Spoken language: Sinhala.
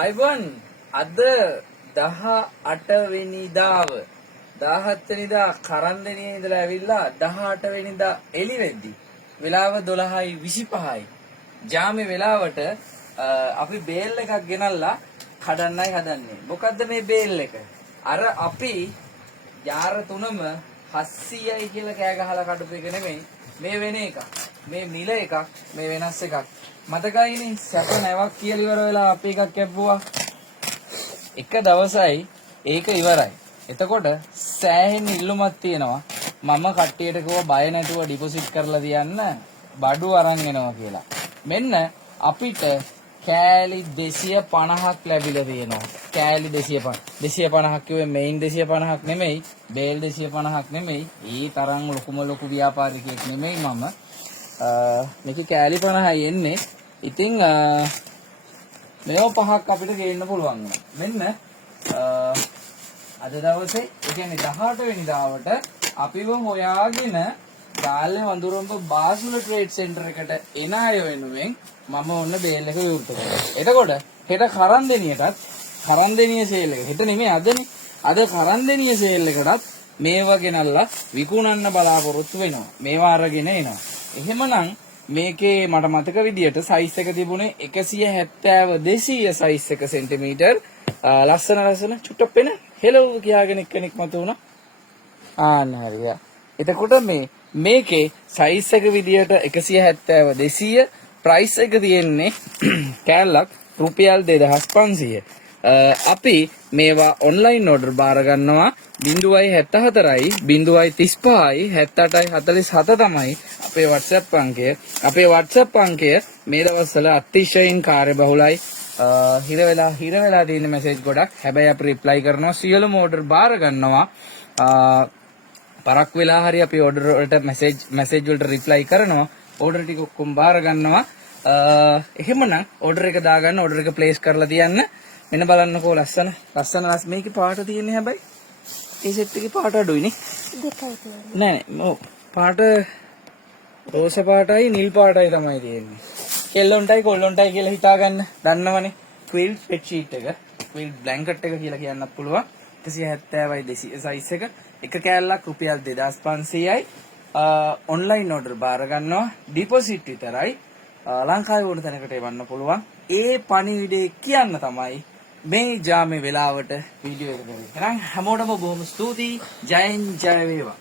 අයිබන් අද 18 වෙනිදාව 17 වෙනිදා කරන්දෙනියේ ඉඳලා ඇවිල්ලා 18 වෙනිදා එළි වෙද්දි වෙලාව 12:25යි ජාමේ වෙලාවට අපි බේල් එකක් ගෙනල්ලා කඩන්නයි හදන්නේ. මොකද්ද මේ බේල් එක? අර අපි යාර තුනම 700යි කියලා කෑ ගහලා කඩපු එක නෙමෙයි. මේ වෙන එකක්. මේ මිල එකක්. මේ වෙනස් එකක්. මතකයිනේ සැප නැවක් කියලා ඉවර වෙලා අපි එකක් කැපුවා. එක දවසයි ඒක ඉවරයි. එතකොට සෑහෙන ඉල්ලුමක් තියෙනවා. මම කට්ටියට කිව්වා බය නැතුව ඩිපොසිට් කරලා තියන්න බඩු අරන් එනවා කියලා. මෙන්න අපිට කෑලි 250ක් ලැබිලා තියෙනවා. කෑලි 250ක් කිව්වේ මෙයින් 250ක් නෙමෙයි, බේල් 250ක් නෙමෙයි. ඊ තරම් ලොකු ව්‍යාපාරිකයෙක් නෙමෙයි මම. මේක කෑලි 50යි එන්නේ. ඉතින් මේව පහක් අපිට ගේන්න පුළුවන්. මෙන්න අද දවසේ ඒ කියන්නේ 18 වෙනිදාවට අපිව හොයාගෙන ගාල්ලේ වඳුරඹ බාසුල ට්‍රේඩ් සෙන්ටර් එකට එන අය වෙනුවෙන් මම ඔන්න බේල් එක විවෘත කරනවා. එතකොට හෙට කරන්දෙනිය සේල් එක. හෙට නෙමෙයි අදනේ. අද කරන්දෙනිය සේල් එකටත් මේවා ගෙනල්ලා විකුණන්න බලාපොරොත්තු වෙනවා. මේවා අරගෙන එනවා. එහෙමනම් මේකේ මට මතක විදියට සයිස් එක තිබුණේ 170 200 සයිස් එක සෙන්ටිමීටර්. ලස්සන චුට්ටක් වෙන හෙලෝ කියාගෙන කෙනෙක් මත උනා. ආන්න හරිය. එතකොට මේකේ සයිස් එක විදියට 170 200 ප්‍රයිස් එක තියෙන්නේ කෑල්ලක් රුපියල් 2500. අපි මේවා ඔන්ලයින් ඕඩර් බාර ගන්නවා 0.74යි 0.35යි 78.47 තමයි අපේ WhatsApp අංකය. අපේ WhatsApp අංකය මේ දවස්වල අතිශයින් කාර්යබහුලයි. හිර වෙලා තියෙන මැසේජ් ගොඩක්. හැබැයි අපි රිප්ලයි කරනවා. සියලුම ඕඩර් බාර ගන්නවා. පරක් වෙලා හරි අපි ඕඩර් වලට මැසේජ් වලට රිප්ලයි කරනවා. ඕඩර් ටික ඔක්කොම බාර ගන්නවා. එහෙමනම් ඕඩර් එක දාගන්න, ඕඩර් එක ප්ලේස් කරලා තියන්න. මෙන්න බලන්නකෝ ලස්සන මේකේ පාට තියෙන්නේ. හැබැයි ඒ සෙට් එකේ පාට අඩුයිනේ. දෙකයි තියෙන්නේ. නෑ පාට රෝස පාටයි නිල් පාටයි තමයි තියෙන්නේ. කෙල්ලොන්ටයි කොල්ලොන්ටයි කියලා හිතාගන්න. දන්නවනේ. ක්විල් බෙඩ් ෂීට් එක, ක්විල් බ්ලැන්කට් එක කියලා කියන්නත් පුළුවන්. 170යි 200 සයිස් එක. එක කෑල්ලක් රුපියල් 2500යි. ඔන්ලයින් ඕඩර් බාර ගන්නවා. ඩිපොසිට් විතරයි. ලංකාවේ ඕන තැනකට එවන්න පුළුවන්. ඒ පණිවිඩේ කියන්න තමයි මේ ජාමේ වෙලාවට වීඩියෝ එක කරේ. එහෙනම් හැමෝටම බොහොම ස්තුතියි. ජයෙන් ජය වේවා.